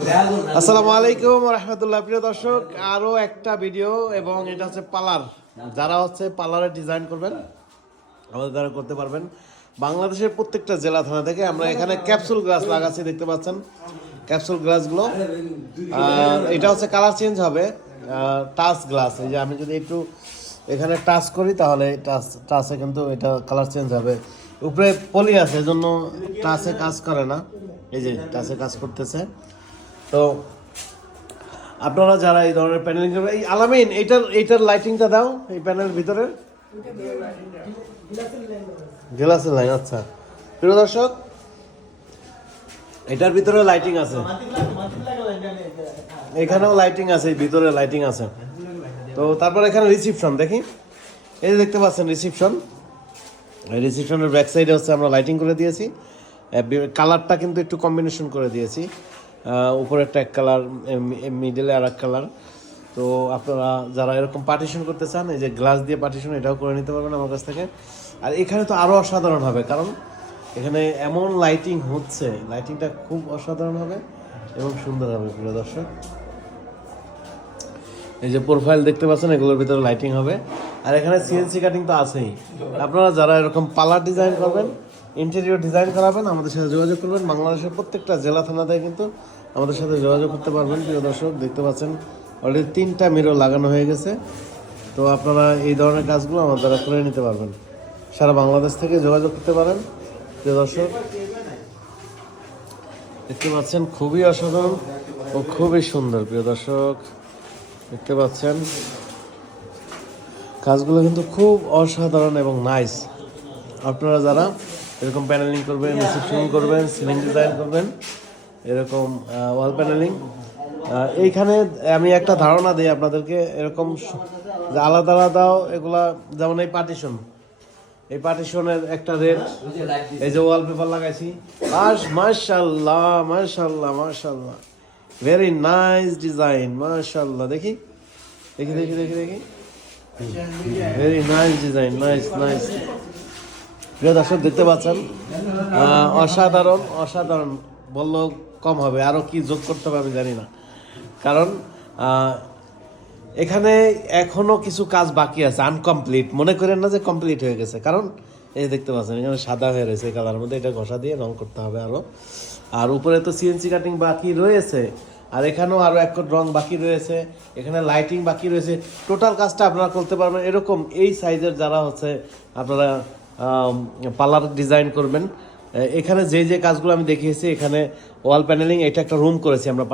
আসসালামু আলাইকুম রহমতুল্লাহ। প্রিয় দর্শক, আরো একটা ভিডিও এবং এটা হচ্ছে পার্লার। যারা হচ্ছে পার্লারের ডিজাইন করবেন আমাদের দ্বারা করতে পারবেন। বাংলাদেশের প্রত্যেকটা জেলা থানা থেকে আমরা এখানে ক্যাপসুল গ্লাস লাগাচ্ছি, দেখতে পাচ্ছেন ক্যাপসুল গ্লাসগুলো। এটা হচ্ছে কালার চেঞ্জ হবে, টাচ গ্লাস। এই যে আমি যদি একটু এখানে টাচ করি তাহলে টাচে কিন্তু এটা কালার চেঞ্জ হবে। উপরে পলি আছে, এজন্য টাচে কাজ করে না। এই যে টাচে কাজ করতেছে। তো আপনারা যারা এই ধরনের প্যানেলিং করবেন, এই আলামিন এইটার লাইটিংটা দাও এই প্যানেলের ভিতরে, গ্লাসের লাইন। আচ্ছা প্রিয় দর্শক, এটার ভিতরে লাইটিং আছে, এখানেও লাইটিং আছে, ভিতরে লাইটিং আছে। তো তারপর এখানে রিসিপশন দেখি, এই যে দেখতে পাচ্ছেন রিসিপশন। এই রিসিপশনের ব্যাক সাইডে হচ্ছে আমরা লাইটিং করে দিয়েছি। কালারটা কিন্তু একটু কম্বিনেশন করে দিয়েছি, উপরে একটা এক কালার, মিডলে আর এক কালার। তো আপনারা যারা এরকম পার্টিশন করতে চান, এই যে গ্লাস দিয়ে পার্টিশন, এটাও করে নিতে পারবেন আমার কাছ থেকে। আর এখানে তো আরও অসাধারণ হবে, কারণ এখানে এমন লাইটিং হচ্ছে, লাইটিংটা খুব অসাধারণ হবে এবং সুন্দর হবে। প্রিয় দর্শক, এই যে প্রোফাইল দেখতে পাচ্ছেন, এগুলোর ভিতরে লাইটিং হবে। আর এখানে সিএনসি কাটিং তো আছেই। আপনারা যারা এরকম পার্লার ডিজাইন করবেন, ইন্টেরিয়র ডিজাইন করাবেন, আমাদের সাথে যোগাযোগ করবেন। বাংলাদেশের প্রত্যেকটা জেলা থানাতে কিন্তু আমাদের সাথে যোগাযোগ করতে পারবেন। প্রিয় দর্শক, দেখতে পাচ্ছেন অলরেডি 3টা মিরর লাগানো হয়ে গেছে। তো আপনারা এই ধরনের কাজগুলো আমার দ্বারা করে নিতে পারবেন। সারা বাংলাদেশ থেকে যোগাযোগ করতে পারেন। প্রিয় দর্শক, দেখতে পাচ্ছেন খুবই অসাধারণ ও খুবই সুন্দর। প্রিয় দর্শক, দেখতে পাচ্ছেন কাজগুলো কিন্তু খুব অসাধারণ এবং নাইস। আপনারা যারা এরকম প্যানেলিং করবেন, রিসেপশন করবেন, সিলিং ডিজাইন করবেন, এরকম ওয়াল প্যানেলিং, এইখানে আমি একটা ধারণা দিই আপনাদেরকে। এরকম আলাদা আলাদাও এগুলা, যেমন এই পার্টিশন, এই পার্টিশনের একটা রেট, এই যে ওয়ালপেপার লাগাইছি, মাশাআল্লাহ মাশাআল্লাহ মাশাআল্লাহ, ভেরি নাইস ডিজাইন, মাশাআল্লাহ। দেখি দেখি দেখি দেখি দেখি, very nice design, nice nice. প্রিয় দর্শক, দেখতে পাচ্ছেন অসাধারণ অসাধারণ বললেও কম হবে, আরও কি যোগ করতে হবে আমি জানি না। কারণ এখানে এখনো কিছু কাজ বাকি আছে, আনকমপ্লিট। মনে করেন না যে কমপ্লিট হয়ে গেছে, কারণ এই দেখতে পাচ্ছেন এখানে সাদা হয়ে রয়েছে কালারের মধ্যে, এটা ঘষা দিয়ে রং করতে হবে আরও। আর উপরে তো সিএনসি কাটিং বাকি রয়েছে, আর এখানেও আরও এক কোট রং বাকি রয়েছে, এখানে লাইটিং বাকি রয়েছে। টোটাল কাজটা আপনারা করতে পারবেন এরকম এই সাইজের যারা হচ্ছে আপনারা পার্লার ডিজাইন করবেন। এখানে যে যে কাজগুলো আমি দেখিয়েছি, এখানে ওয়াল প্যানেলিং, এটা একটা রুম করেছি আমরা।